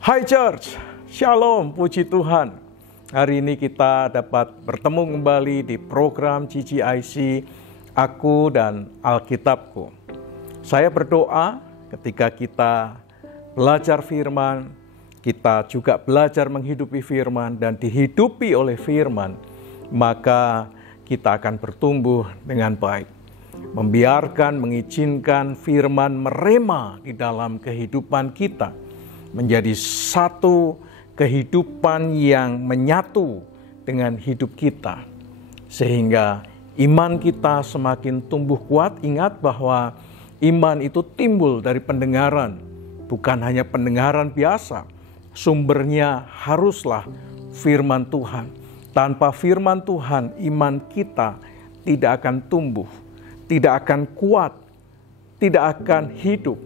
Hai Church, Shalom, puji Tuhan. Hari ini kita dapat bertemu kembali di program GGIC, Aku dan Alkitabku. Saya berdoa ketika kita belajar firman, kita juga belajar menghidupi firman dan dihidupi oleh firman, maka kita akan bertumbuh dengan baik. Mengizinkan firman merema di dalam kehidupan kita, menjadi satu kehidupan yang menyatu dengan hidup kita. Sehingga iman kita semakin tumbuh kuat. Ingat bahwa iman itu timbul dari pendengaran, bukan hanya pendengaran biasa. Sumbernya haruslah firman Tuhan. Tanpa firman Tuhan, iman kita tidak akan tumbuh, tidak akan kuat, tidak akan hidup.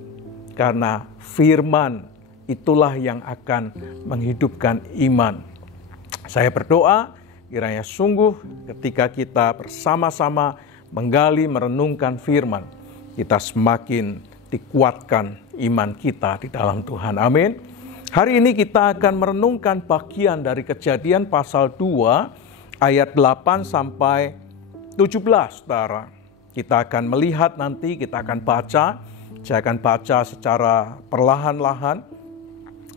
Karena firman itulah yang akan menghidupkan iman. Saya berdoa kiranya sungguh ketika kita bersama-sama menggali, merenungkan firman, kita semakin dikuatkan iman kita di dalam Tuhan. Amin. Hari ini kita akan merenungkan bagian dari Kejadian pasal 2 ayat 8 sampai 17, saudara. Kita akan melihat nanti, kita akan baca. Saya akan baca secara perlahan-lahan.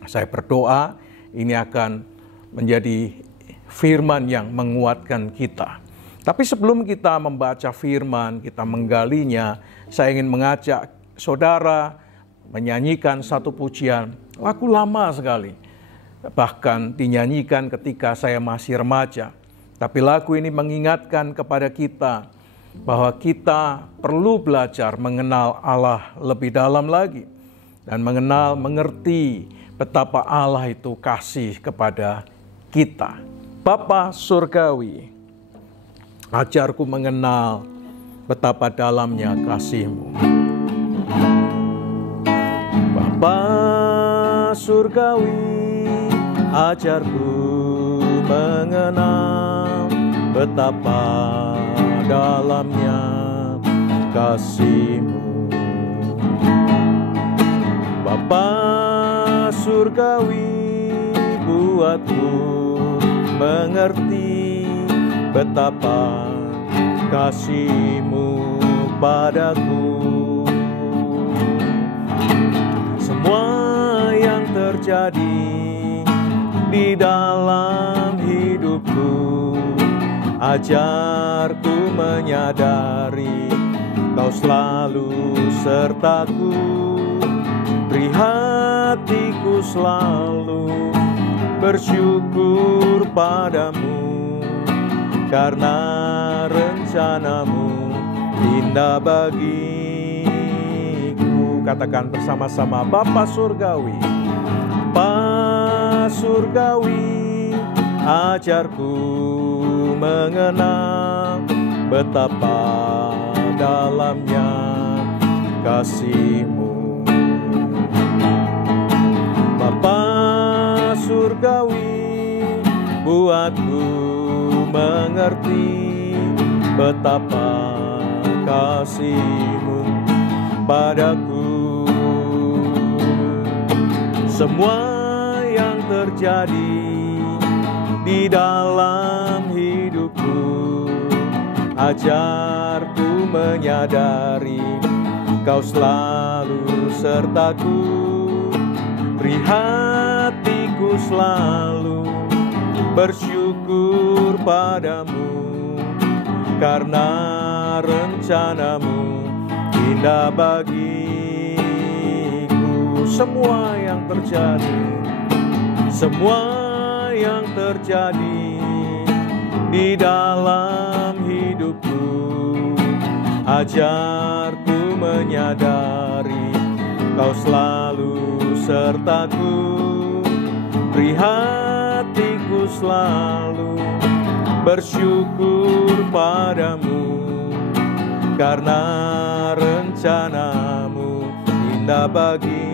Saya berdoa ini akan menjadi firman yang menguatkan kita. Tapi sebelum kita membaca firman, kita menggalinya, saya ingin mengajak saudara menyanyikan satu pujian, lagu lama sekali. Bahkan dinyanyikan ketika saya masih remaja. Tapi lagu ini mengingatkan kepada kita bahwa kita perlu belajar mengenal Allah lebih dalam lagi. Dan mengerti betapa Allah itu kasih kepada kita. Bapa Surgawi, ajarku mengenal betapa dalamnya kasih-Mu. Bapa Surgawi, ajarku mengenal betapa dalamnya kasih-Mu. Bapa Surgawi, buatku mengerti betapa kasih-Mu padaku. Semua yang terjadi di dalam hidupku, ajarku menyadari Kau selalu sertaku. Beri hatiku selalu bersyukur padamu, karena rencana-Mu indah bagiku. Katakan bersama-sama, Bapa Surgawi, Bapa Surgawi, ajarku mengenal betapa dalamnya kasih-Mu. Bapa Surgawi, buatku mengerti betapa kasih-Mu padaku. Semua yang terjadi di dalam hidupku, ajarku menyadari Kau selalu sertaku. Beri hatiku selalu bersyukur padamu, karena rencana-Mu indah bagiku. Semua yang terjadi di dalam hidupku, ajarku menyadari Kau selalu sertaku. Beri hatiku selalu bersyukur padamu, karena rencana-Mu indah bagiku.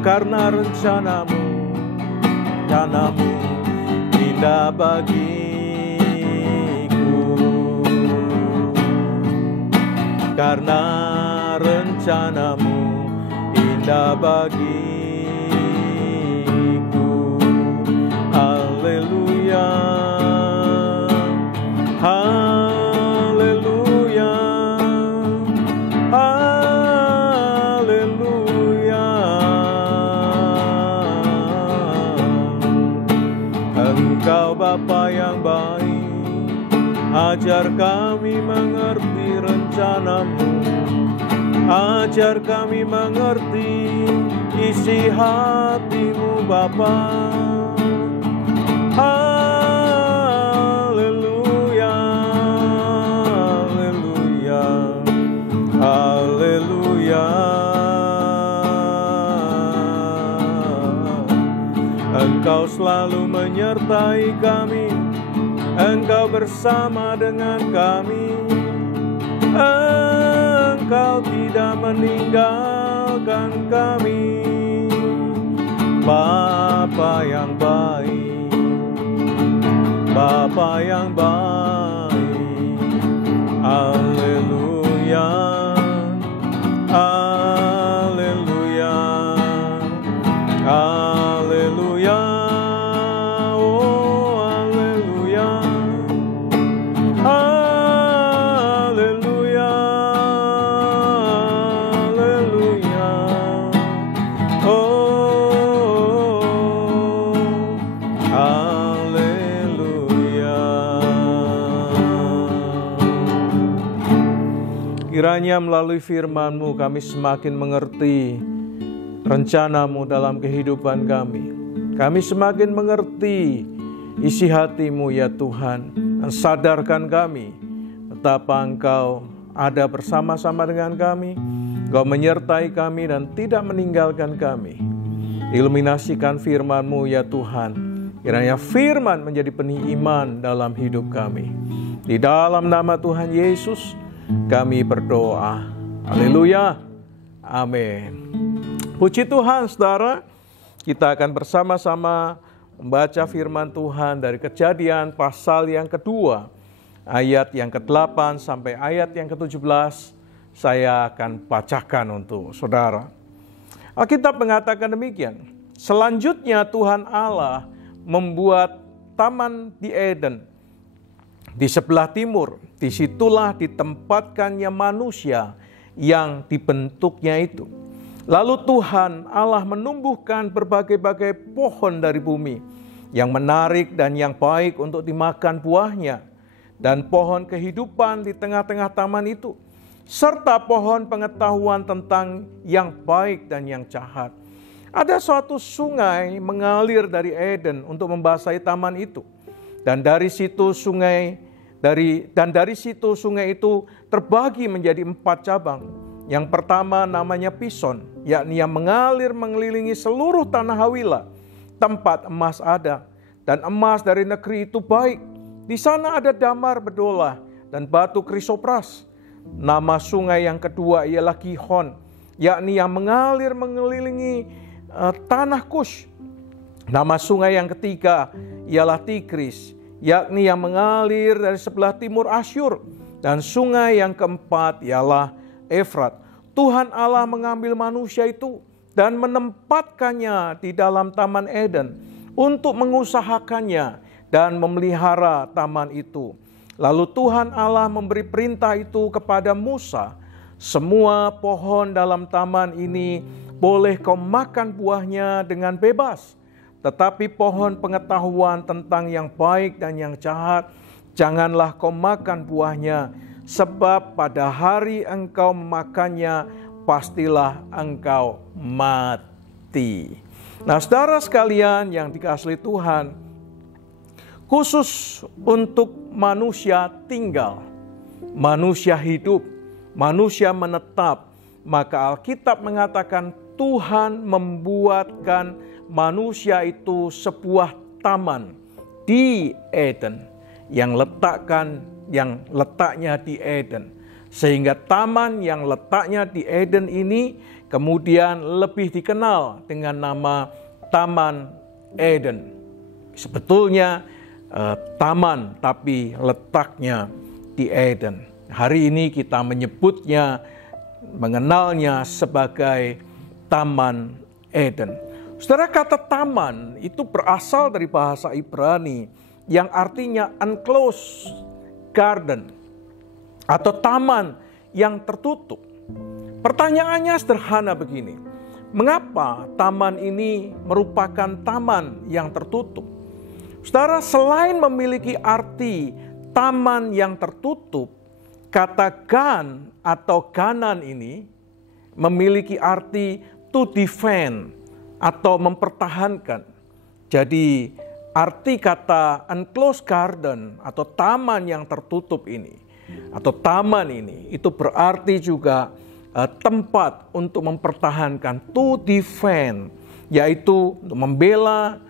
Karena rencana-Mu indah bagiku. Karena rencana-Mu indah bagiku. Ajar kami mengerti rencana-Mu, ajar kami mengerti isi hati-Mu Bapa. Haleluya, haleluya, haleluya. Engkau selalu menyertai kami, Engkau bersama dengan kami, Engkau tidak meninggalkan kami. Bapa yang baik, Bapa yang baik. Haleluya, haleluya, haleluya. Oh haleluya, haleluya, haleluya. Oh haleluya. Kiranya melalui firman-Mu kami semakin mengerti rencana-Mu dalam kehidupan kami. Kami semakin mengerti isi hati-Mu ya Tuhan. Dan sadarkan kami betapa Engkau ada bersama-sama dengan kami. Engkau menyertai kami dan tidak meninggalkan kami. Iluminasikan firman-Mu ya Tuhan. Kiranya firman menjadi benih iman dalam hidup kami. Di dalam nama Tuhan Yesus kami berdoa. Haleluya. Amin. Puji Tuhan, saudara. Kita akan bersama-sama membaca firman Tuhan dari Kejadian pasal yang kedua, ayat yang ke-8 sampai ayat yang ke-17. Saya akan bacakan untuk saudara. Alkitab mengatakan demikian. Selanjutnya Tuhan Allah membuat taman di Eden di sebelah timur. Disitulah ditempatkannya manusia yang dibentuknya itu. Lalu Tuhan Allah menumbuhkan berbagai-bagai pohon dari bumi yang menarik dan yang baik untuk dimakan buahnya, dan pohon kehidupan di tengah-tengah taman itu, serta pohon pengetahuan tentang yang baik dan yang jahat. Ada suatu sungai mengalir dari Eden untuk membasahi taman itu, dan dari situ sungai itu terbagi menjadi 4 cabang. Yang pertama namanya Pison, yakni yang mengalir mengelilingi seluruh tanah Hawila, tempat emas ada, dan emas dari negeri itu baik. Di sana ada damar bedolah dan batu krisopras. Nama sungai yang kedua ialah Gihon, yakni yang mengalir mengelilingi tanah Kush. Nama sungai yang ketiga ialah Tigris, yakni yang mengalir dari sebelah timur Asyur. Dan sungai yang keempat ialah Efrat. Tuhan Allah mengambil manusia itu dan menempatkannya di dalam Taman Eden untuk mengusahakannya dan memelihara taman itu. Lalu Tuhan Allah memberi perintah itu kepada Musa. Semua pohon dalam taman ini boleh kau makan buahnya dengan bebas. Tetapi pohon pengetahuan tentang yang baik dan yang jahat, janganlah kau makan buahnya, sebab pada hari engkau memakannya, pastilah engkau mati. Nah, saudara sekalian yang dikasihi Tuhan, khusus untuk manusia tinggal, manusia hidup, manusia menetap, maka Alkitab mengatakan Tuhan membuatkan manusia itu sebuah taman di Eden yang letaknya di Eden. Sehingga taman yang letaknya di Eden ini kemudian lebih dikenal dengan nama Taman Eden. Sebetulnya taman tapi letaknya di Eden. Hari ini kita mengenalnya sebagai Taman Eden. Saudara, kata taman itu berasal dari bahasa Ibrani yang artinya enclosed garden atau taman yang tertutup. Pertanyaannya sederhana begini, mengapa taman ini merupakan taman yang tertutup? Saudara, selain memiliki arti taman yang tertutup, kata gan atau ganan ini memiliki arti to defend atau mempertahankan. Jadi arti kata enclosed garden atau taman yang tertutup ini atau taman ini itu berarti juga tempat untuk mempertahankan, to defend, yaitu untuk membela,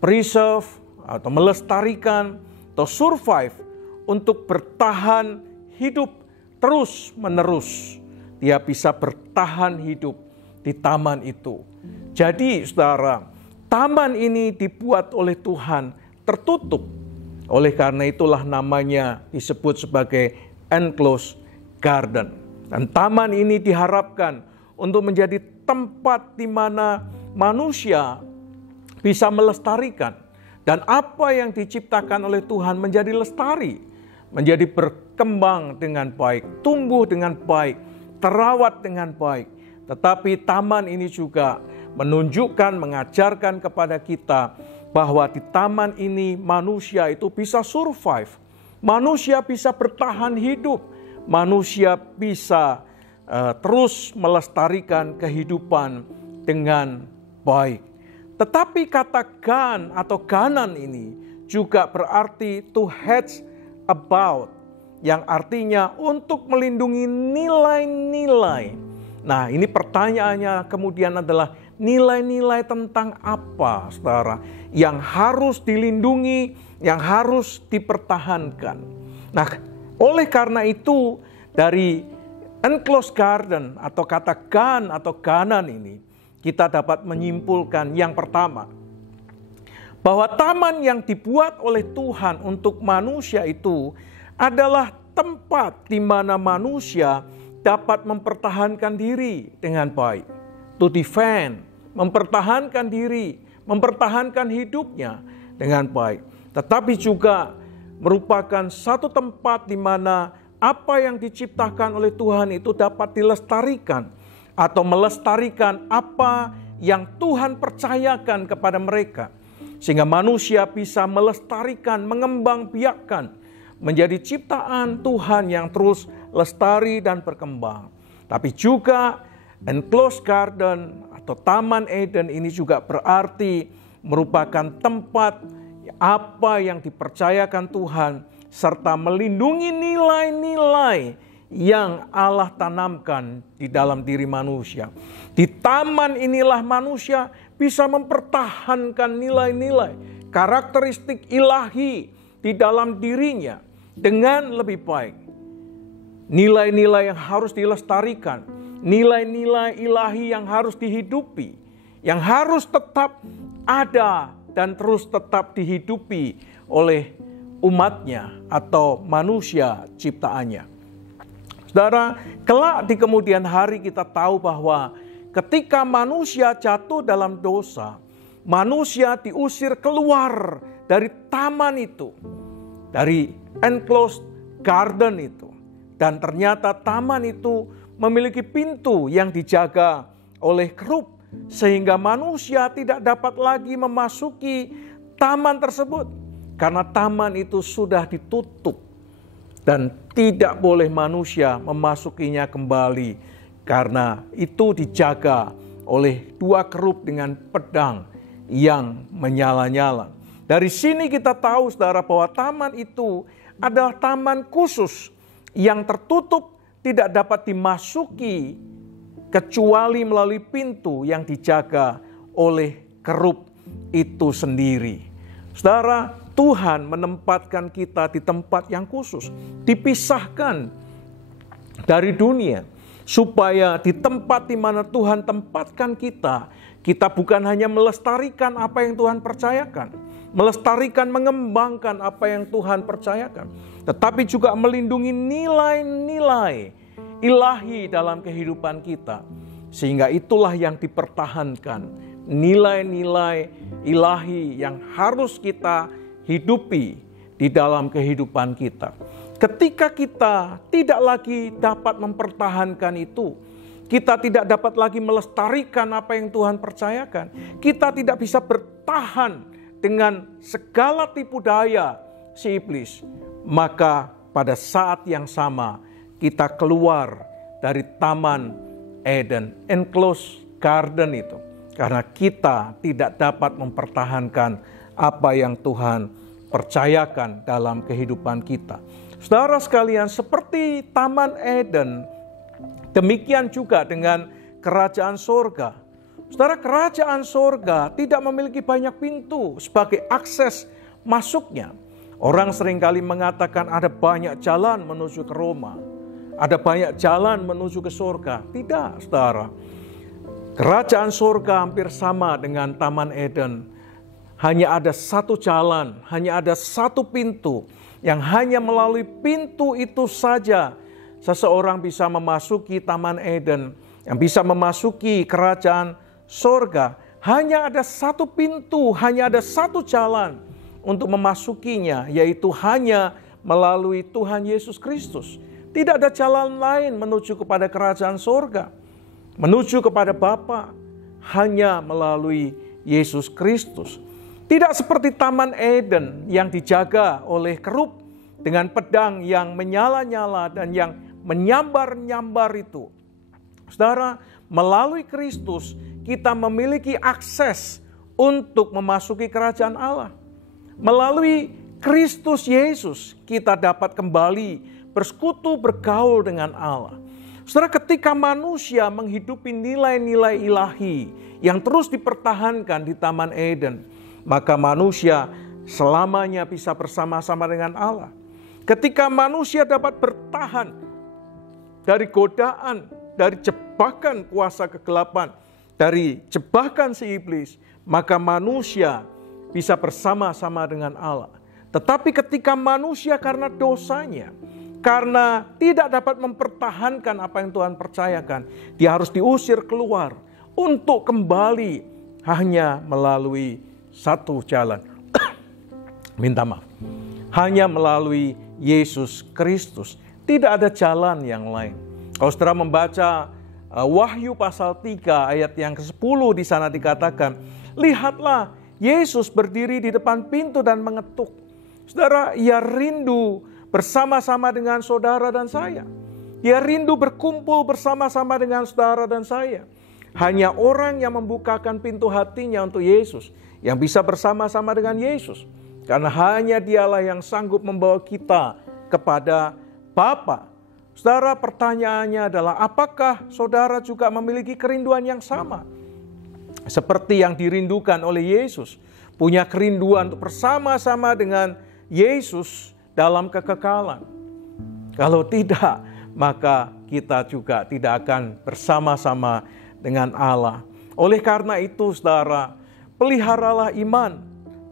preserve atau melestarikan atau survive, untuk bertahan hidup terus menerus. Dia bisa bertahan hidup di taman itu. Jadi saudara, taman ini dibuat oleh Tuhan tertutup. Oleh karena itulah namanya disebut sebagai enclosed garden. Dan taman ini diharapkan untuk menjadi tempat di mana manusia bisa melestarikan. Dan apa yang diciptakan oleh Tuhan menjadi lestari, menjadi berkembang dengan baik, tumbuh dengan baik, terawat dengan baik. Tetapi taman ini juga menunjukkan, mengajarkan kepada kita bahwa di taman ini manusia itu bisa survive. Manusia bisa bertahan hidup. Manusia bisa terus melestarikan kehidupan dengan baik. Tetapi kata gan atau ganan ini juga berarti to hedge about, yang artinya untuk melindungi nilai-nilai. Nah, ini pertanyaannya kemudian adalah nilai-nilai tentang apa, saudara, yang harus dilindungi, yang harus dipertahankan. Nah, oleh karena itu dari enclosed garden atau kata gan atau ganan ini, kita dapat menyimpulkan yang pertama, bahwa taman yang dibuat oleh Tuhan untuk manusia itu adalah tempat di mana manusia dapat mempertahankan diri dengan baik. To defend, mempertahankan diri, mempertahankan hidupnya dengan baik. Tetapi juga merupakan satu tempat di mana apa yang diciptakan oleh Tuhan itu dapat dilestarikan atau melestarikan apa yang Tuhan percayakan kepada mereka. Sehingga manusia bisa melestarikan, mengembangbiakkan, menjadi ciptaan Tuhan yang terus lestari dan berkembang. Tapi juga enclosed garden atau taman Eden ini juga berarti merupakan tempat apa yang dipercayakan Tuhan serta melindungi nilai-nilai yang Allah tanamkan di dalam diri manusia. Di taman inilah manusia bisa mempertahankan nilai-nilai, karakteristik ilahi di dalam dirinya dengan lebih baik. Nilai-nilai yang harus dilestarikan, nilai-nilai ilahi yang harus dihidupi, yang harus tetap ada dan terus tetap dihidupi oleh umatnya atau manusia ciptaannya. Saudara, kelak di kemudian hari kita tahu bahwa ketika manusia jatuh dalam dosa, manusia diusir keluar dari taman itu, dari enclosed garden itu. Dan ternyata taman itu memiliki pintu yang dijaga oleh kerub, sehingga manusia tidak dapat lagi memasuki taman tersebut. Karena taman itu sudah ditutup dan tidak boleh manusia memasukinya kembali. Karena itu dijaga oleh dua kerub dengan pedang yang menyala-nyala. Dari sini kita tahu, saudara, bahwa taman itu adalah taman khusus yang tertutup, tidak dapat dimasuki kecuali melalui pintu yang dijaga oleh kerub itu sendiri. Saudara, Tuhan menempatkan kita di tempat yang khusus, dipisahkan dari dunia, supaya di tempat di mana Tuhan tempatkan kita, kita bukan hanya melestarikan apa yang Tuhan percayakan, melestarikan, mengembangkan apa yang Tuhan percayakan, tetapi juga melindungi nilai-nilai ilahi dalam kehidupan kita. Sehingga itulah yang dipertahankan, nilai-nilai ilahi yang harus kita hidupi di dalam kehidupan kita. Ketika kita tidak lagi dapat mempertahankan itu, kita tidak dapat lagi melestarikan apa yang Tuhan percayakan, kita tidak bisa bertahan dengan segala tipu daya si iblis, maka pada saat yang sama kita keluar dari Taman Eden, enclosed garden itu. Karena kita tidak dapat mempertahankan apa yang Tuhan percayakan dalam kehidupan kita. Saudara sekalian, seperti Taman Eden, demikian juga dengan kerajaan sorga. Saudara, kerajaan sorga tidak memiliki banyak pintu sebagai akses masuknya. Orang seringkali mengatakan ada banyak jalan menuju ke Roma. Ada banyak jalan menuju ke sorga. Tidak, saudara. Kerajaan sorga hampir sama dengan Taman Eden. Hanya ada satu jalan, hanya ada satu pintu. Yang hanya melalui pintu itu saja seseorang bisa memasuki Taman Eden. Yang bisa memasuki kerajaan sorga. Hanya ada satu pintu, hanya ada satu jalan untuk memasukinya, yaitu hanya melalui Tuhan Yesus Kristus. Tidak ada jalan lain menuju kepada kerajaan sorga, menuju kepada Bapa, hanya melalui Yesus Kristus. Tidak seperti Taman Eden yang dijaga oleh kerub dengan pedang yang menyala-nyala dan yang menyambar-nyambar itu. Saudara, melalui Kristus kita memiliki akses untuk memasuki kerajaan Allah. Melalui Kristus Yesus kita dapat kembali bersekutu bergaul dengan Allah. Saudara, ketika manusia menghidupi nilai-nilai ilahi yang terus dipertahankan di Taman Eden, maka manusia selamanya bisa bersama-sama dengan Allah. Ketika manusia dapat bertahan dari godaan, dari jebakan kuasa kegelapan, dari jebakan si iblis, maka manusia bisa bersama-sama dengan Allah. Tetapi ketika manusia karena dosanya, karena tidak dapat mempertahankan apa yang Tuhan percayakan, dia harus diusir keluar untuk kembali hanya melalui satu jalan. Minta maaf. Hanya melalui Yesus Kristus. Tidak ada jalan yang lain. Kalau saudara membaca Wahyu pasal 3 ayat yang ke-10 di sana dikatakan, lihatlah Yesus berdiri di depan pintu dan mengetuk. Saudara, ia rindu bersama-sama dengan saudara dan saya. Ia rindu berkumpul bersama-sama dengan saudara dan saya. Hanya orang yang membukakan pintu hatinya untuk Yesus yang bisa bersama-sama dengan Yesus. Karena hanya dialah yang sanggup membawa kita kepada Bapa. Saudara, pertanyaannya adalah apakah saudara juga memiliki kerinduan yang sama? Seperti yang dirindukan oleh Yesus. Punya kerinduan untuk bersama-sama dengan Yesus dalam kekekalan. Kalau tidak, maka kita juga tidak akan bersama-sama dengan Allah. Oleh karena itu, saudara, peliharalah iman,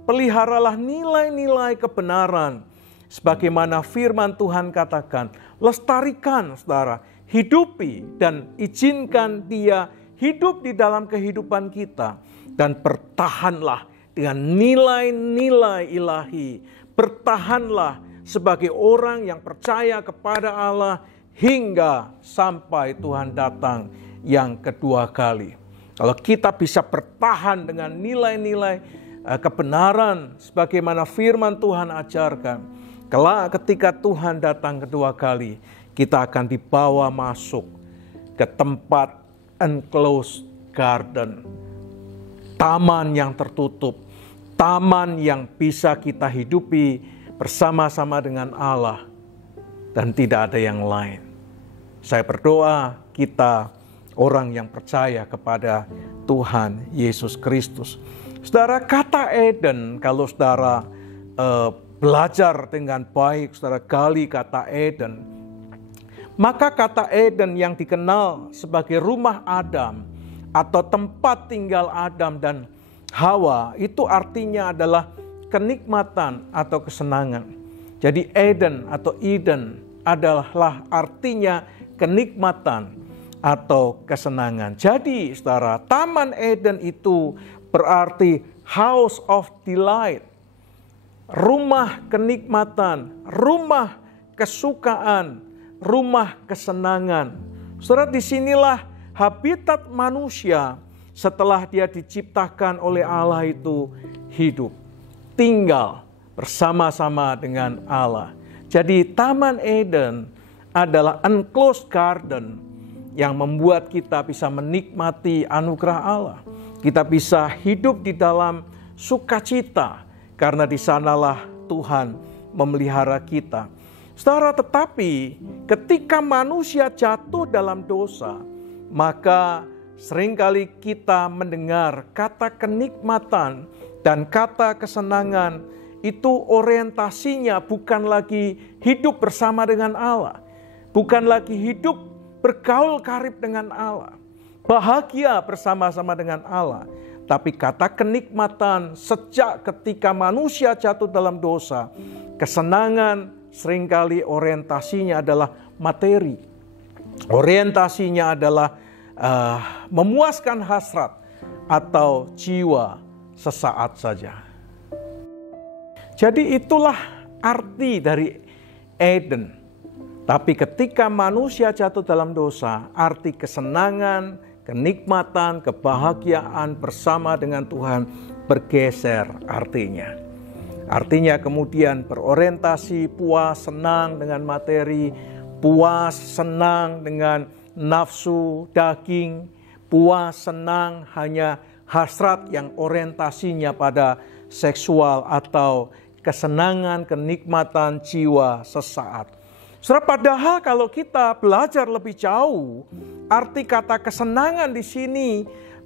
peliharalah nilai-nilai kebenaran. Sebagaimana firman Tuhan katakan, lestarikan, saudara, hidupi dan izinkan dia hidup di dalam kehidupan kita. Dan bertahanlah dengan nilai-nilai ilahi. Bertahanlah sebagai orang yang percaya kepada Allah hingga sampai Tuhan datang yang kedua kali. Kalau kita bisa bertahan dengan nilai-nilai kebenaran sebagaimana firman Tuhan ajarkan, kelak ketika Tuhan datang kedua kali, kita akan dibawa masuk ke tempat enclosed garden, taman yang tertutup, taman yang bisa kita hidupi bersama-sama dengan Allah dan tidak ada yang lain. Saya berdoa kita orang yang percaya kepada Tuhan Yesus Kristus. Saudara, kata Eden, kalau saudara belajar dengan baik, saudara gali kata Eden, maka kata Eden yang dikenal sebagai rumah Adam atau tempat tinggal Adam dan Hawa itu artinya adalah kenikmatan atau kesenangan. Jadi Eden atau Eden adalah artinya kenikmatan atau kesenangan. Jadi saudara, Taman Eden itu berarti house of delight, rumah kenikmatan, rumah kesukaan, rumah kesenangan. Saudara, disinilah habitat manusia setelah dia diciptakan oleh Allah itu hidup, tinggal bersama-sama dengan Allah. Jadi Taman Eden adalah enclosed garden yang membuat kita bisa menikmati anugerah Allah. Kita bisa hidup di dalam sukacita karena di sanalah Tuhan memelihara kita. Saudara, tetapi ketika manusia jatuh dalam dosa, maka seringkali kita mendengar kata kenikmatan dan kata kesenangan itu orientasinya bukan lagi hidup bersama dengan Allah, bukan lagi hidup bergaul karib dengan Allah, bahagia bersama-sama dengan Allah. Tapi kata kenikmatan sejak ketika manusia jatuh dalam dosa, kesenangan seringkali orientasinya adalah materi. Orientasinya adalah memuaskan hasrat atau jiwa sesaat saja. Jadi itulah arti dari Eden. Tapi ketika manusia jatuh dalam dosa, arti kesenangan, kenikmatan, kebahagiaan bersama dengan Tuhan bergeser artinya. Artinya kemudian berorientasi puas, senang dengan materi, puas, senang dengan nafsu daging, puas, senang hanya hasrat yang orientasinya pada seksual atau kesenangan, kenikmatan jiwa sesaat. Saudara, padahal kalau kita belajar lebih jauh, arti kata kesenangan di sini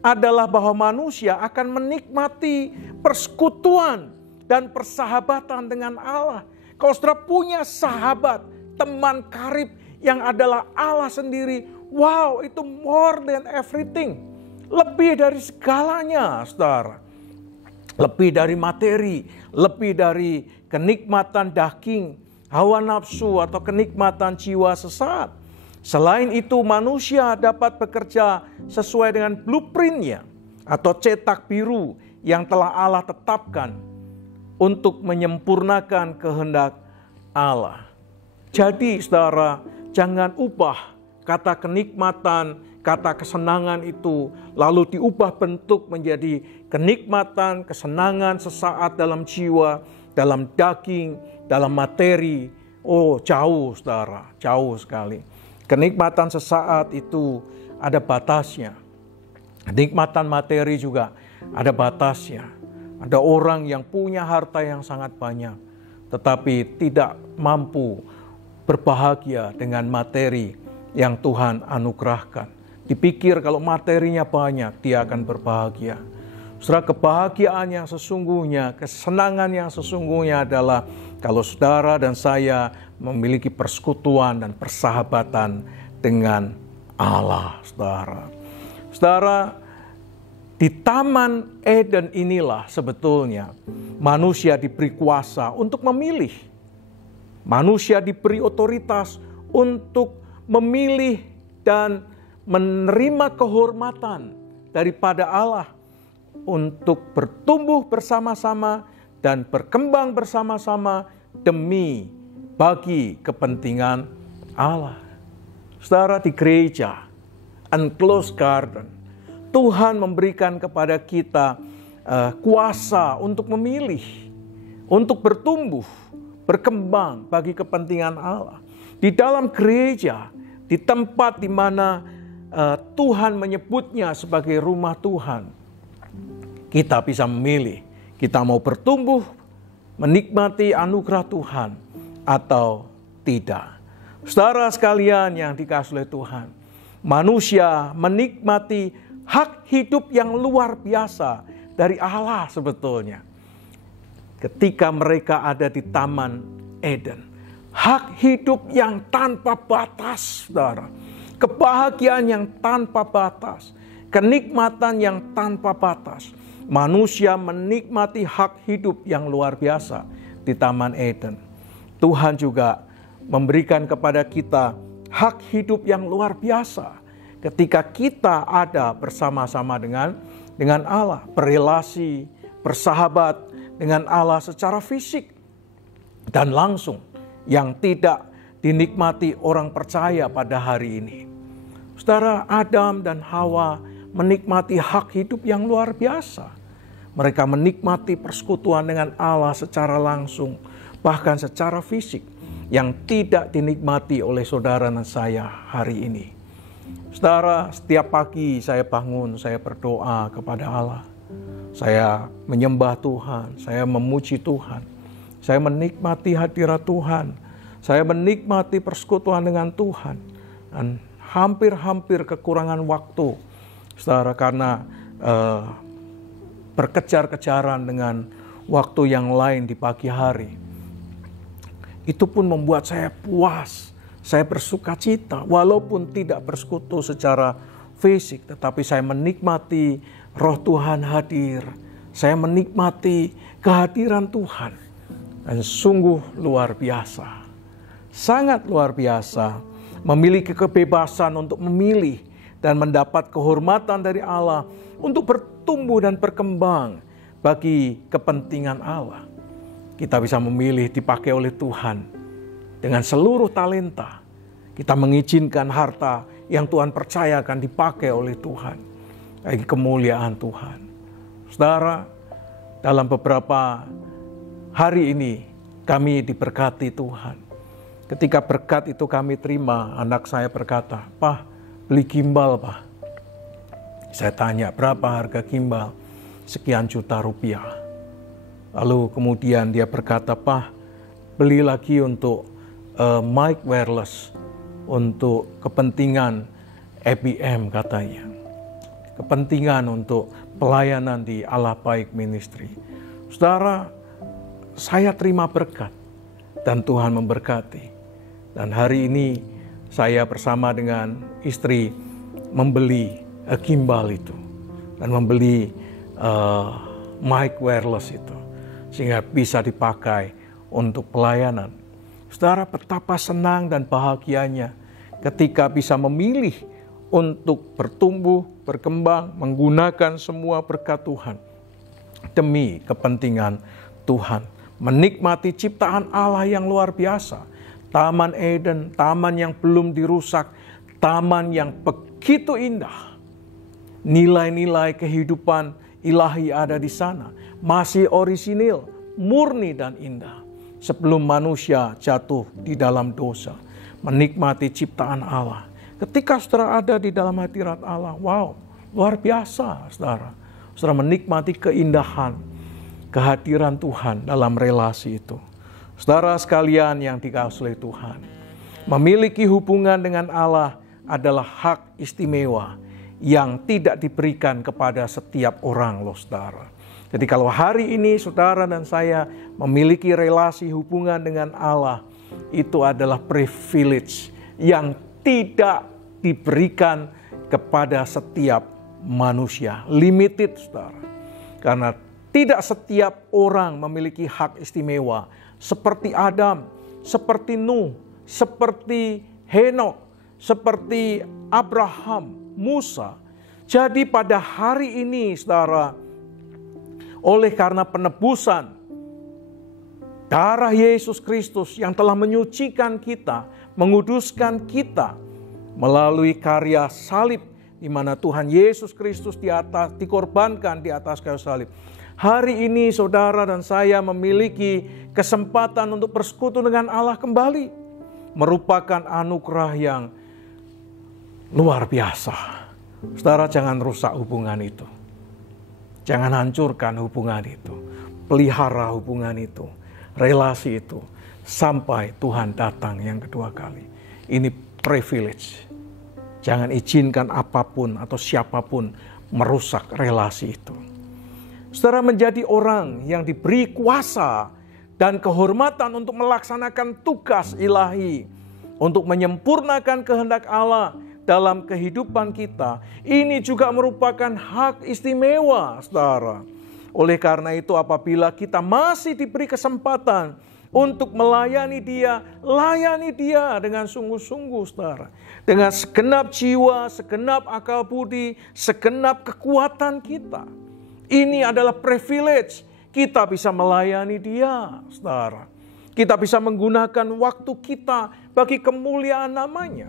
adalah bahwa manusia akan menikmati persekutuan dan persahabatan dengan Allah. Kalau saudara punya sahabat, teman karib yang adalah Allah sendiri, wow, itu more than everything. Lebih dari segalanya, saudara. Lebih dari materi, lebih dari kenikmatan daging, hawa nafsu atau kenikmatan jiwa sesaat. Selain itu manusia dapat bekerja sesuai dengan blueprint-nya atau cetak biru yang telah Allah tetapkan untuk menyempurnakan kehendak Allah. Jadi saudara, jangan ubah kata kenikmatan, kata kesenangan itu lalu diubah bentuk menjadi kenikmatan, kesenangan sesaat dalam jiwa, dalam daging, dalam materi. Oh, jauh saudara, jauh sekali. Kenikmatan sesaat itu ada batasnya. Kenikmatan materi juga ada batasnya. Ada orang yang punya harta yang sangat banyak, tetapi tidak mampu berbahagia dengan materi yang Tuhan anugerahkan. Dipikir kalau materinya banyak, dia akan berbahagia. Saudara, kebahagiaan yang sesungguhnya, kesenangan yang sesungguhnya adalah kalau saudara dan saya memiliki persekutuan dan persahabatan dengan Allah, saudara. Saudara, di Taman Eden inilah sebetulnya manusia diberi kuasa untuk memilih. Manusia diberi otoritas untuk memilih dan menerima kehormatan daripada Allah untuk bertumbuh bersama-sama dan berkembang bersama-sama demi bagi kepentingan Allah. Saudara, di gereja, enclosed garden, Tuhan memberikan kepada kita kuasa untuk memilih, untuk bertumbuh, berkembang bagi kepentingan Allah. Di dalam gereja, di tempat di mana Tuhan menyebutnya sebagai rumah Tuhan, kita bisa memilih, kita mau bertumbuh, menikmati anugerah Tuhan atau tidak. Saudara sekalian yang dikasihi oleh Tuhan, manusia menikmati hak hidup yang luar biasa dari Allah sebetulnya. Ketika mereka ada di Taman Eden, hak hidup yang tanpa batas, saudara. Kebahagiaan yang tanpa batas, kenikmatan yang tanpa batas. Manusia menikmati hak hidup yang luar biasa di Taman Eden. Tuhan juga memberikan kepada kita hak hidup yang luar biasa ketika kita ada bersama-sama dengan Allah, berrelasi, bersahabat dengan Allah secara fisik dan langsung yang tidak dinikmati orang percaya pada hari ini. Saudara, Adam dan Hawa menikmati hak hidup yang luar biasa. Mereka menikmati persekutuan dengan Allah secara langsung, bahkan secara fisik. yang tidak dinikmati oleh saudara dan saya hari ini. Saudara, setiap pagi saya bangun, saya berdoa kepada Allah. Saya menyembah Tuhan, saya memuji Tuhan. Saya menikmati hadirat Tuhan. Saya menikmati persekutuan dengan Tuhan. Dan hampir-hampir kekurangan waktu, saudara, karena berkejar-kejaran dengan waktu yang lain di pagi hari. Itu pun membuat saya puas, saya bersuka cita, walaupun tidak bersekutu secara fisik, tetapi saya menikmati roh Tuhan hadir. Saya menikmati kehadiran Tuhan. Dan sungguh luar biasa. Sangat luar biasa. Memiliki kebebasan untuk memilih dan mendapat kehormatan dari Allah untuk bertumbuh dan berkembang bagi kepentingan Allah. Kita bisa memilih dipakai oleh Tuhan dengan seluruh talenta. Kita mengizinkan harta yang Tuhan percayakan dipakai oleh Tuhan bagi kemuliaan Tuhan. Saudara, dalam beberapa hari ini kami diberkati Tuhan. Ketika berkat itu kami terima, anak saya berkata, "Pak, beli gimbal, Pak." Saya tanya, "Berapa harga gimbal?" "Sekian juta rupiah." Lalu kemudian dia berkata, "Pak, beli lagi untuk mic wireless untuk kepentingan ABM," katanya. Kepentingan untuk pelayanan di Allah Baik Ministry. Saudara, saya terima berkat dan Tuhan memberkati. Dan hari ini saya bersama dengan istri membeli gimbal itu dan membeli mic wireless itu sehingga bisa dipakai untuk pelayanan. Saudara, betapa senang dan bahagianya ketika bisa memilih untuk bertumbuh, berkembang, menggunakan semua berkat Tuhan demi kepentingan Tuhan. Menikmati ciptaan Allah yang luar biasa. Taman Eden, taman yang belum dirusak, taman yang begitu indah. Nilai-nilai kehidupan ilahi ada di sana. Masih orisinil, murni dan indah. Sebelum manusia jatuh di dalam dosa. Menikmati ciptaan Allah. Ketika saudara ada di dalam hadirat Allah, wow, luar biasa saudara. Saudara menikmati keindahan, kehadiran Tuhan dalam relasi itu. Saudara sekalian yang dikasihi oleh Tuhan, memiliki hubungan dengan Allah adalah hak istimewa yang tidak diberikan kepada setiap orang loh saudara. Jadi kalau hari ini saudara dan saya memiliki relasi hubungan dengan Allah, itu adalah privilege yang tidak diberikan kepada setiap manusia. Limited saudara. Karena tidak setiap orang memiliki hak istimewa. Seperti Adam, seperti Nuh, seperti Henok, seperti Abraham, Musa. Jadi pada hari ini saudara, oleh karena penebusan darah Yesus Kristus yang telah menyucikan kita, menguduskan kita melalui karya salib di mana Tuhan Yesus Kristus dikorbankan di atas kayu salib. Hari ini saudara dan saya memiliki kesempatan untuk bersekutu dengan Allah kembali. Merupakan anugerah yang luar biasa. Saudara, jangan rusak hubungan itu. Jangan hancurkan hubungan itu. Pelihara hubungan itu. Relasi itu. Sampai Tuhan datang yang kedua kali. Ini privilege. Jangan izinkan apapun atau siapapun merusak relasi itu. Saudara, menjadi orang yang diberi kuasa dan kehormatan untuk melaksanakan tugas ilahi, untuk menyempurnakan kehendak Allah dalam kehidupan kita, ini juga merupakan hak istimewa, saudara. Oleh karena itu, apabila kita masih diberi kesempatan untuk melayani Dia, layani Dia dengan sungguh-sungguh, saudara. Dengan segenap jiwa, segenap akal budi, segenap kekuatan kita. Ini adalah privilege. Kita bisa melayani Dia, saudara. Kita bisa menggunakan waktu kita bagi kemuliaan nama-Nya.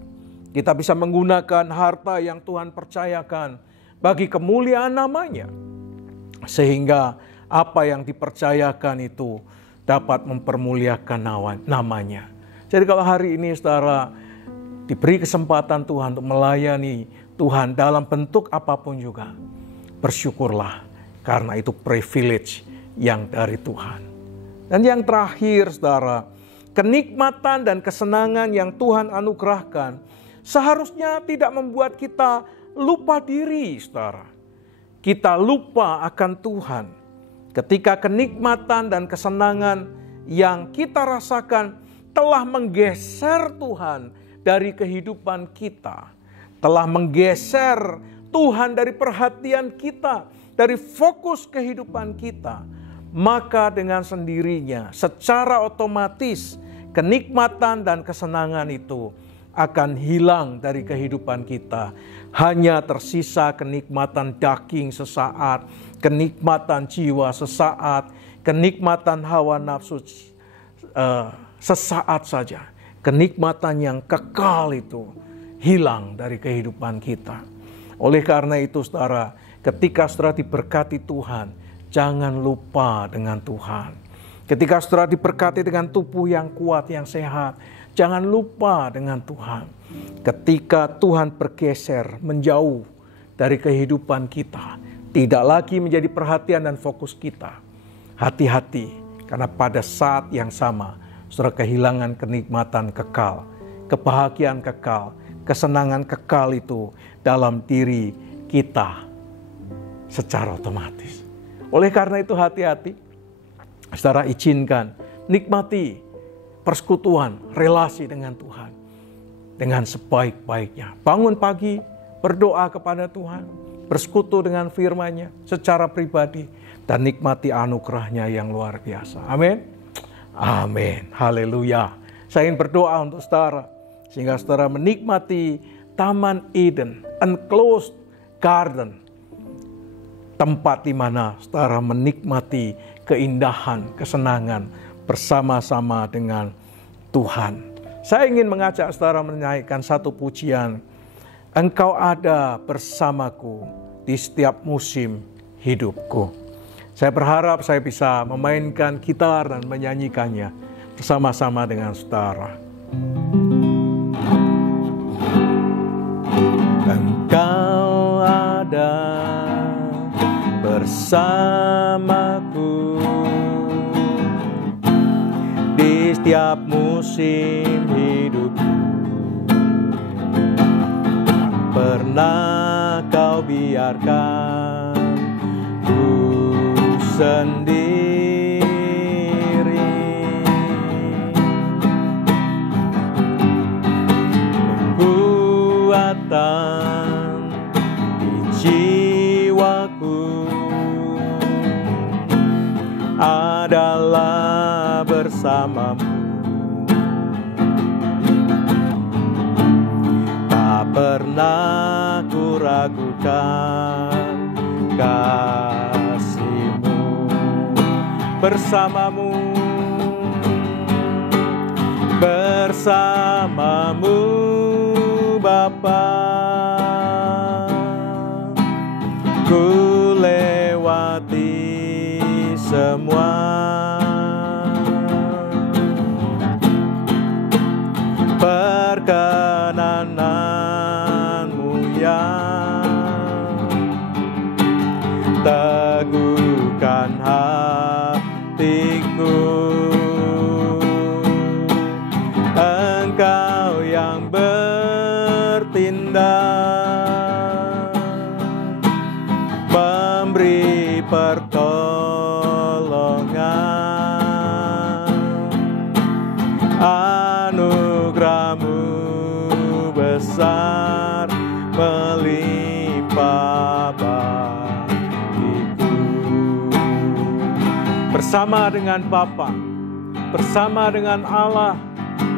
Kita bisa menggunakan harta yang Tuhan percayakan bagi kemuliaan nama-Nya. Sehingga apa yang dipercayakan itu dapat mempermuliakan nama-Nya. Jadi kalau hari ini saudara diberi kesempatan Tuhan untuk melayani Tuhan dalam bentuk apapun juga, bersyukurlah karena itu privilege yang dari Tuhan. Dan yang terakhir saudara, kenikmatan dan kesenangan yang Tuhan anugerahkan seharusnya tidak membuat kita lupa diri saudara. Kita lupa akan Tuhan ketika kenikmatan dan kesenangan yang kita rasakan telah menggeser Tuhan dari kehidupan kita, telah menggeser Tuhan dari perhatian kita, dari fokus kehidupan kita, maka dengan sendirinya secara otomatis kenikmatan dan kesenangan itu akan hilang dari kehidupan kita. Hanya tersisa kenikmatan daging sesaat, kenikmatan jiwa sesaat, kenikmatan hawa nafsu sesaat saja. Kenikmatan yang kekal itu hilang dari kehidupan kita. Oleh karena itu saudara, ketika saudara diberkati Tuhan, jangan lupa dengan Tuhan. Ketika saudara diberkati dengan tubuh yang kuat, yang sehat, jangan lupa dengan Tuhan. Ketika Tuhan bergeser menjauh dari kehidupan kita, tidak lagi menjadi perhatian dan fokus kita, hati-hati, karena pada saat yang sama saudara kehilangan kenikmatan kekal, kebahagiaan kekal, kesenangan kekal itu dalam diri kita secara otomatis. Oleh karena itu hati-hati, saudara izinkan, nikmati persekutuan, relasi dengan Tuhan dengan sebaik-baiknya. Bangun pagi, berdoa kepada Tuhan, bersekutu dengan firman-Nya secara pribadi, dan nikmati anugerah-Nya yang luar biasa. Amin. Amin. Haleluya. Saya ingin berdoa untuk saudara, sehingga saudara menikmati Taman Eden, enclosed garden, tempat di mana saudara menikmati keindahan, kesenangan bersama-sama dengan Tuhan. Saya ingin mengajak saudara menaikkan satu pujian. Engkau ada bersamaku di setiap musim hidupku. Saya berharap saya bisa memainkan gitar dan menyanyikannya bersama-sama dengan saudara. Engkau ada bersamaku di setiap musim hidupku. Pernah kau biarkan ku sendiri, kekuatan di jiwaku adalah bersamamu. Tak pernah ku ragukan kasih-Mu, bersamamu, bersamamu Bapa. Ku lewati semua, perkenanan-Mu yang teguhkan hatiku. Engkau yang bertindak, memberi pertolongan. Anugerah-Mu besar melimpah bagiku. Bersama dengan Bapa, bersama dengan Allah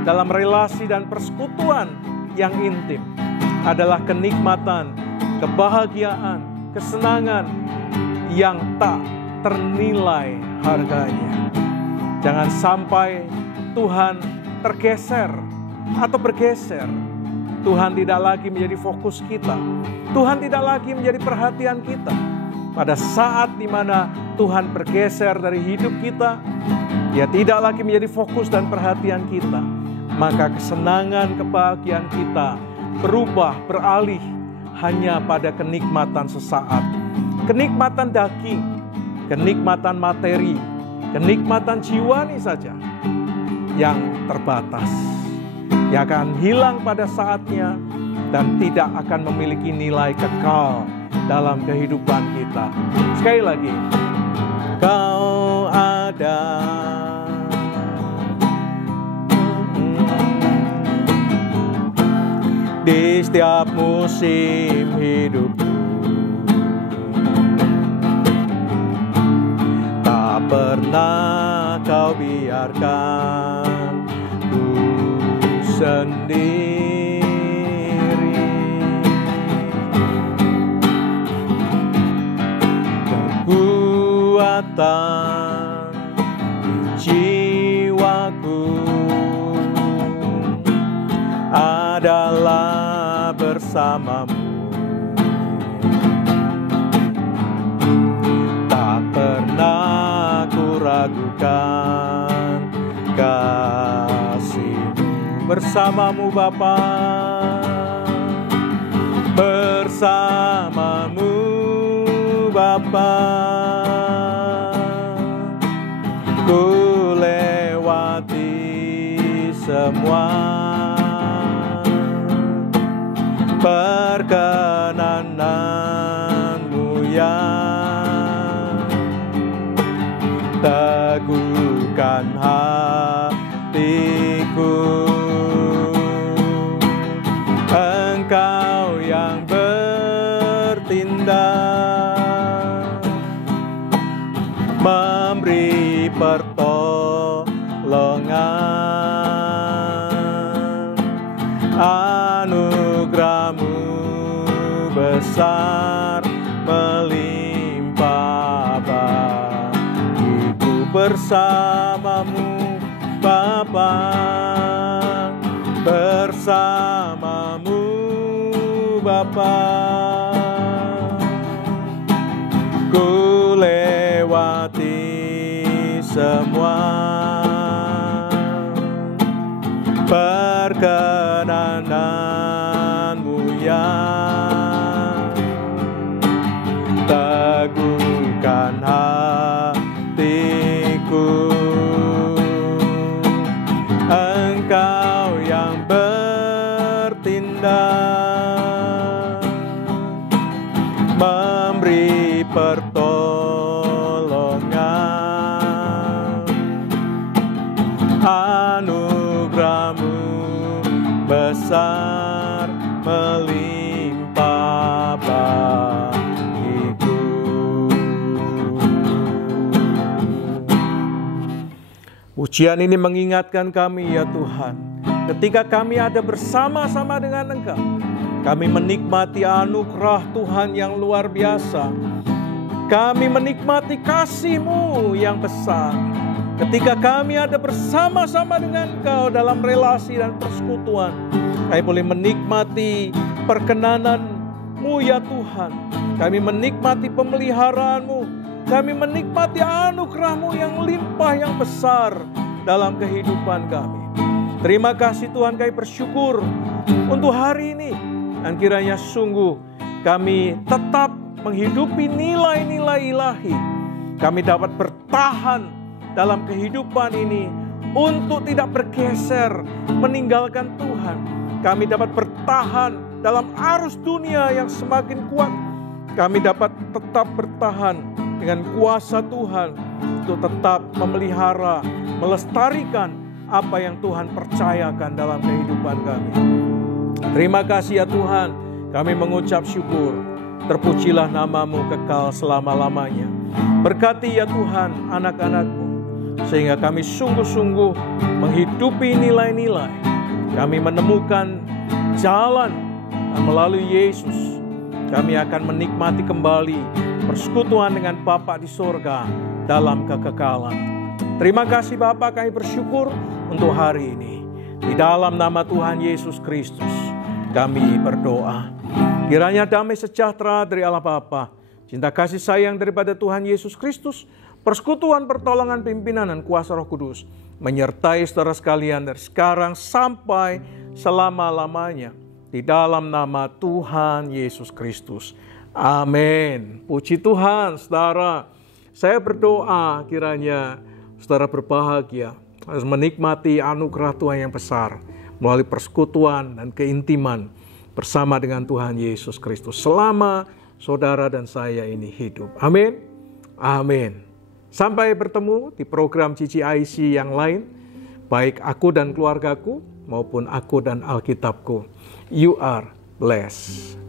dalam relasi dan persekutuan yang intim adalah kenikmatan, kebahagiaan, kesenangan yang tak ternilai harganya. Jangan sampai Tuhan tergeser atau bergeser. Tuhan tidak lagi menjadi fokus kita. Tuhan tidak lagi menjadi perhatian kita. Pada saat di mana Tuhan bergeser dari hidup kita, Dia tidak lagi menjadi fokus dan perhatian kita. maka kesenangan kebahagiaan kita beralih hanya pada kenikmatan sesaat, kenikmatan daging, kenikmatan materi, kenikmatan jiwani saja yang terbatas, yang akan hilang pada saatnya dan tidak akan memiliki nilai kekal dalam kehidupan kita. Sekali lagi, Kau ada di setiap musim hidupku, tak pernah Kau biarkan ku sendiri. Kekuatan jiwaku adalah bersamamu, tak pernah ku ragukan kasih-Mu. Bersamamu Bapa, bersamamu Bapa, ku lewati semua perkenanan-Mu yang teguhkan hatiku. Engkau yang bertindak, memberi pertolongan, anugerah-Mu besar melimpah bagiku. Bersamamu Bapa, bersamamu Bapa, ku lewati semua perkenanan-Mu yang teguhkan hatiku. Engkau yang bertindak, memberi pertolongan, anugerah-Mu besar melimpah bagiku. Pujian ini mengingatkan kami ya Tuhan, ketika kami ada bersama-sama dengan Engkau, kami menikmati anugerah Tuhan yang luar biasa. Kami menikmati kasih-Mu yang besar. Ketika kami ada bersama-sama dengan Engkau dalam relasi dan persekutuan, kami boleh menikmati perkenanan-Mu ya Tuhan. Kami menikmati pemeliharaan-Mu. Kami menikmati anugerah-Mu yang limpah, yang besar dalam kehidupan kami. Terima kasih Tuhan, kami bersyukur untuk hari ini. Dan kiranya sungguh kami tetap menghidupi nilai-nilai ilahi. Kami dapat bertahan dalam kehidupan ini untuk tidak bergeser meninggalkan Tuhan. Kami dapat bertahan dalam arus dunia yang semakin kuat. Kami dapat tetap bertahan dengan kuasa Tuhan untuk tetap memelihara, melestarikan apa yang Tuhan percayakan dalam kehidupan kami. Terima kasih ya Tuhan, kami mengucap syukur. Terpujilah nama-Mu kekal selama-lamanya. Berkati ya Tuhan anak-anak-Mu, sehingga kami sungguh-sungguh menghidupi nilai-nilai. Kami menemukan jalan melalui Yesus. Kami akan menikmati kembali persekutuan dengan Bapa di sorga dalam kekekalan. Terima kasih Bapa, kami bersyukur untuk hari ini. Di dalam nama Tuhan Yesus Kristus kami berdoa. Kiranya damai sejahtera dari Allah Bapa, cinta kasih sayang daripada Tuhan Yesus Kristus, persekutuan pertolongan pimpinan dan kuasa Roh Kudus menyertai saudara sekalian dari sekarang sampai selama-lamanya. Di dalam nama Tuhan Yesus Kristus. Amin. Puji Tuhan, saudara. Saya berdoa kiranya saudara berbahagia, harus menikmati anugerah Tuhan yang besar melalui persekutuan dan keintiman bersama dengan Tuhan Yesus Kristus selama saudara dan saya ini hidup. Amin. Amin. Sampai bertemu di program GCIC yang lain, baik aku dan keluargaku maupun aku dan Alkitabku. You are blessed.